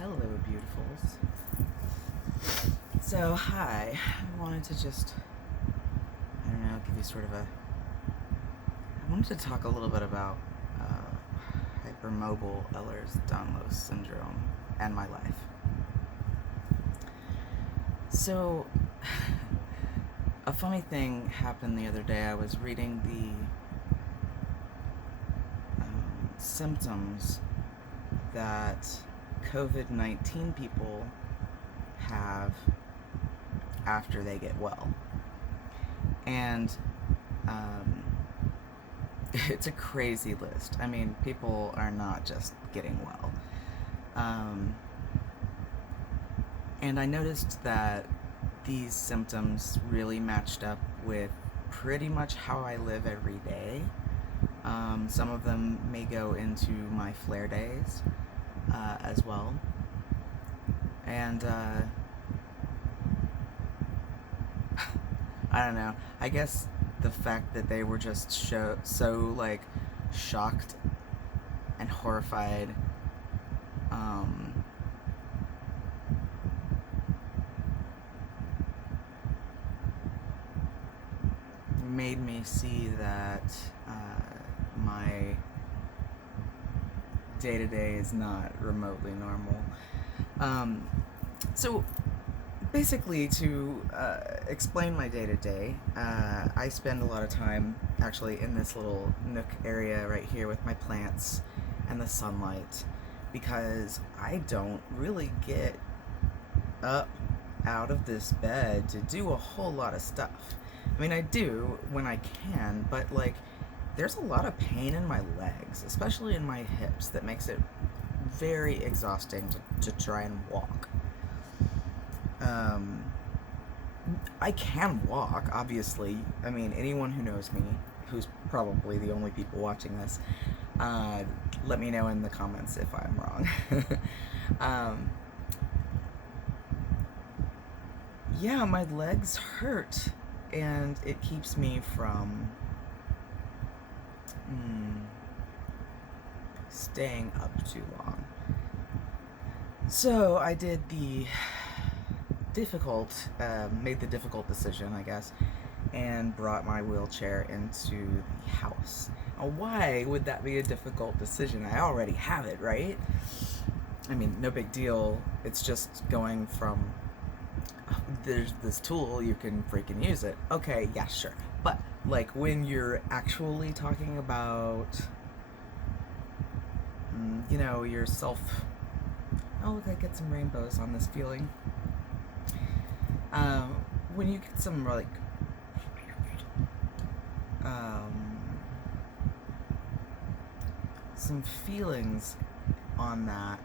Hello, beautifuls. So, hi. I wanted to just, give you sort of I wanted to talk a little bit about hypermobile Ehlers Danlos syndrome and my life. So, a funny thing happened the other day. I was reading the symptoms that COVID-19 people have after they get well. And it's a crazy list. I mean, people are not just getting well. And I noticed that these symptoms really matched up with pretty much how I live every day. Some of them may go into my flare days as well. And I don't know. I guess the fact that they were just so like shocked and horrified made me see that my day-to-day is not remotely normal. So basically, to explain my day-to-day, I spend a lot of time actually in this little nook area right here with my plants and the sunlight, because I don't really get up out of this bed to do a whole lot of stuff. I mean, I do when I can, but like there's a lot of pain in my legs, especially in my hips, that makes it very exhausting to try and walk. I can walk, obviously. I mean, anyone who knows me, who's probably the only people watching this, let me know in the comments if I'm wrong. Yeah, my legs hurt, and it keeps me from staying up too long. So I did made the difficult decision, I guess, and brought my wheelchair into the house. Now, why would that be a difficult decision? I already have it, right? I mean, no big deal. It's just going from, there's this tool, you can freaking use it. Okay, yeah, sure. But, like, when you're actually talking about, yourself. Oh, look, I get some rainbows on this feeling. When you get some, like, some feelings on that,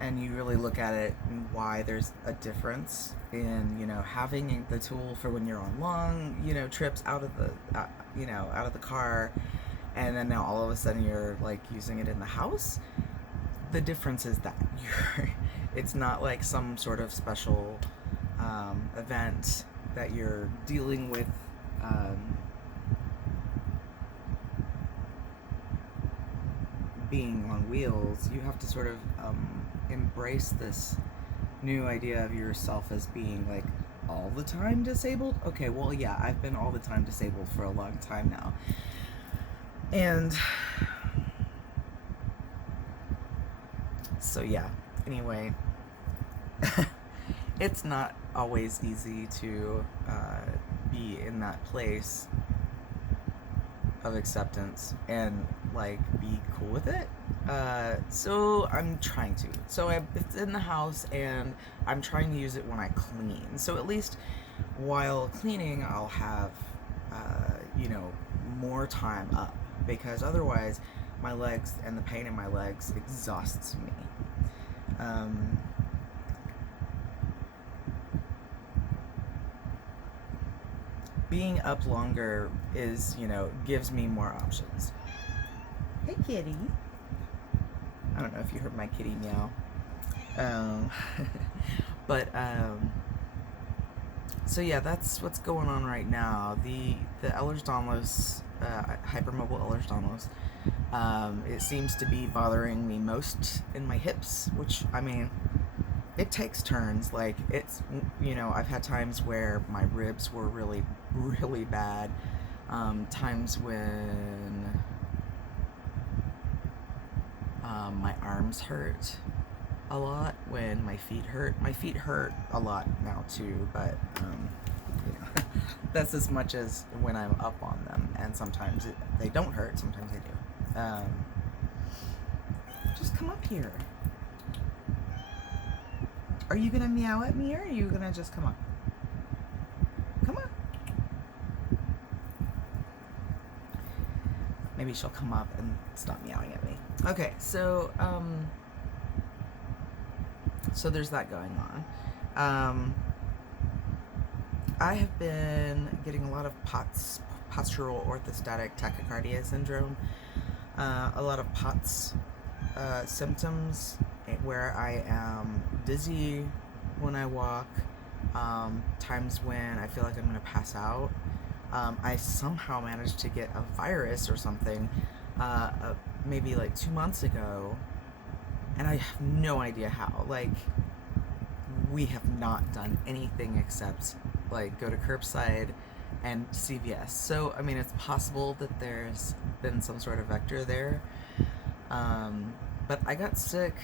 and you really look at it and why there's a difference in, having the tool for when you're on long, trips out of the car, and then now all of a sudden you're like using it in the house. The difference is that it's not like some sort of special event that you're dealing with being on wheels. You have to sort of embrace this new idea of yourself as being like all the time disabled. Okay, well, yeah, I've been all the time disabled for a long time now. And so, yeah, anyway, it's not always easy to be in that place of acceptance and like be cool with it. So I'm trying to. So it's in the house, and I'm trying to use it when I clean. So at least while cleaning, I'll have more time up, because otherwise my legs and the pain in my legs exhausts me. Being up longer gives me more options. Hey, kitty. I don't know if you heard my kitty meow. But so yeah, that's what's going on right now. The Ehlers Danlos, hypermobile Ehlers Danlos, It seems to be bothering me most in my hips, which, I mean, it takes turns. Like, it's, I've had times where my ribs were really, really bad. Times when my arms hurt a lot, when my feet hurt. My feet hurt a lot now too, but that's as much as when I'm up on them. And sometimes they don't hurt, sometimes they do. Just come up here. Are you gonna meow at me, or are you gonna just come up? Come on. Maybe she'll come up and stop meowing at me. Okay, so there's that going on. I have been getting a lot of postural orthostatic tachycardia syndrome, a lot of POTS symptoms where I am dizzy when I walk, times when I feel like I'm going to pass out. I somehow managed to get a virus or something maybe like 2 months ago, and I have no idea how. Like, we have not done anything except like go to curbside and CVS. So, I mean, it's possible that there's been some sort of vector there. But I got sick,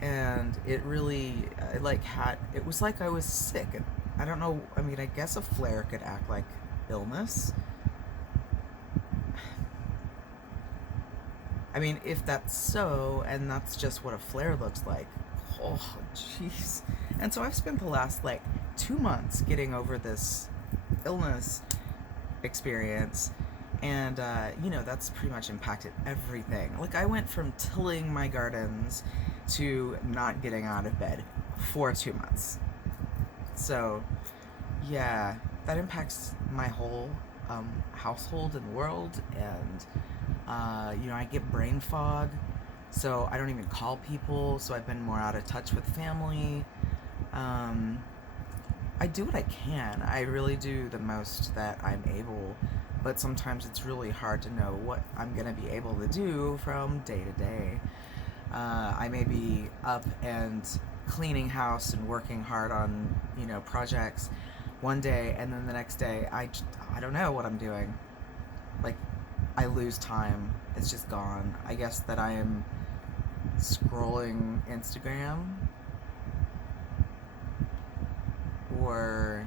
and it really, it was like I was sick. And I don't know, I mean, I guess a flare could act like illness. I mean, if that's so, and that's just what a flare looks like, oh, jeez. And so I've spent the last, 2 months getting over this illness experience, and, that's pretty much impacted everything. Like, I went from tilling my gardens to not getting out of bed for 2 months. So, yeah, that impacts my whole household and world, and I get brain fog, so I don't even call people, so I've been more out of touch with family. I do what I can. I really do the most that I'm able, but sometimes it's really hard to know what I'm going to be able to do from day to day. I may be up and cleaning house and working hard on, projects one day, and then the next day, I don't know what I'm doing. Like, I lose time. It's just gone. I guess that I am scrolling Instagram, or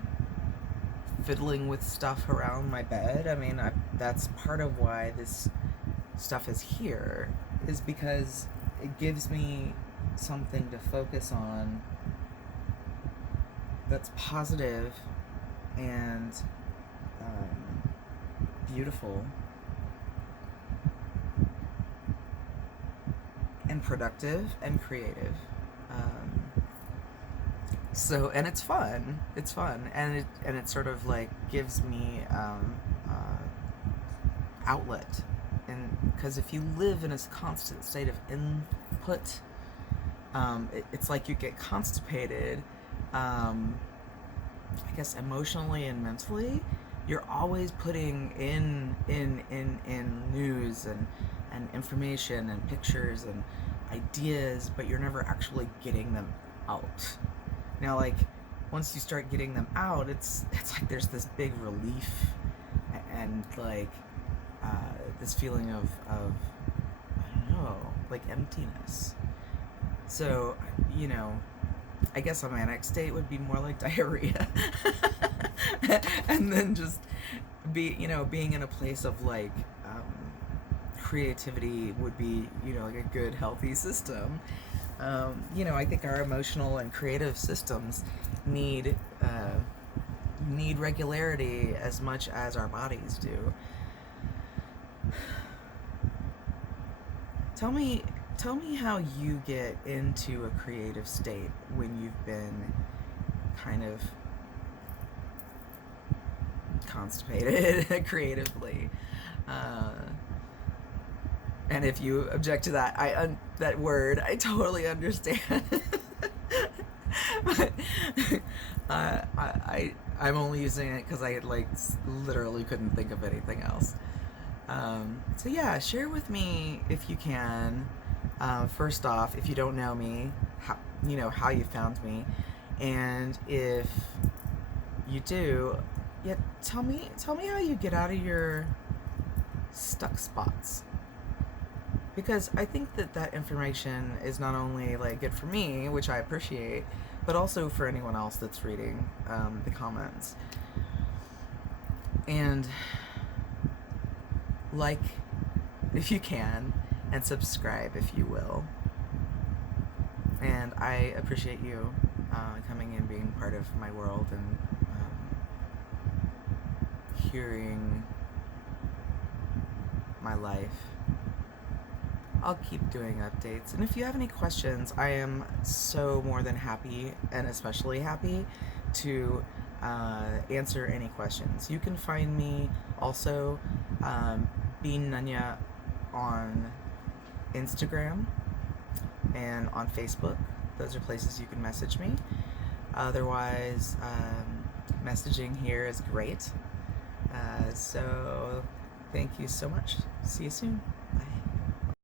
fiddling with stuff around my bed. I mean, that's part of why this stuff is here, is because it gives me something to focus on that's positive and beautiful and productive and creative. And it's fun. It's fun, and it sort of gives me outlet, and because if you live in a constant state of input, it's like you get constipated. I guess emotionally and mentally, you're always putting in news and information and pictures and ideas, but you're never actually getting them out. Now, once you start getting them out, it's like there's this big relief and this feeling of I don't know, emptiness. So, I guess a manic state would be more like diarrhea. And then just being in a place of creativity would be, a good, healthy system. I think our emotional and creative systems need regularity as much as our bodies do. Tell me how you get into a creative state when you've been kind of constipated creatively. And if you object to that, that word, I totally understand. But I'm only using it because I literally couldn't think of anything else. So yeah, share with me if you can. First off, if you don't know me, how you found me, and if you do, yeah, tell me how you get out of your stuck spots, because I think that information is not only like good for me, which I appreciate, but also for anyone else that's reading the comments. And like, if you can, and subscribe if you will. And I appreciate you coming in, being part of my world, and hearing my life. I'll keep doing updates. And if you have any questions, I am so more than happy, and especially happy, to answer any questions. You can find me also, Bean Nunya, on Instagram and on Facebook. Those are places you can message me. Otherwise, messaging here is great. So, thank you so much. See you soon. Bye.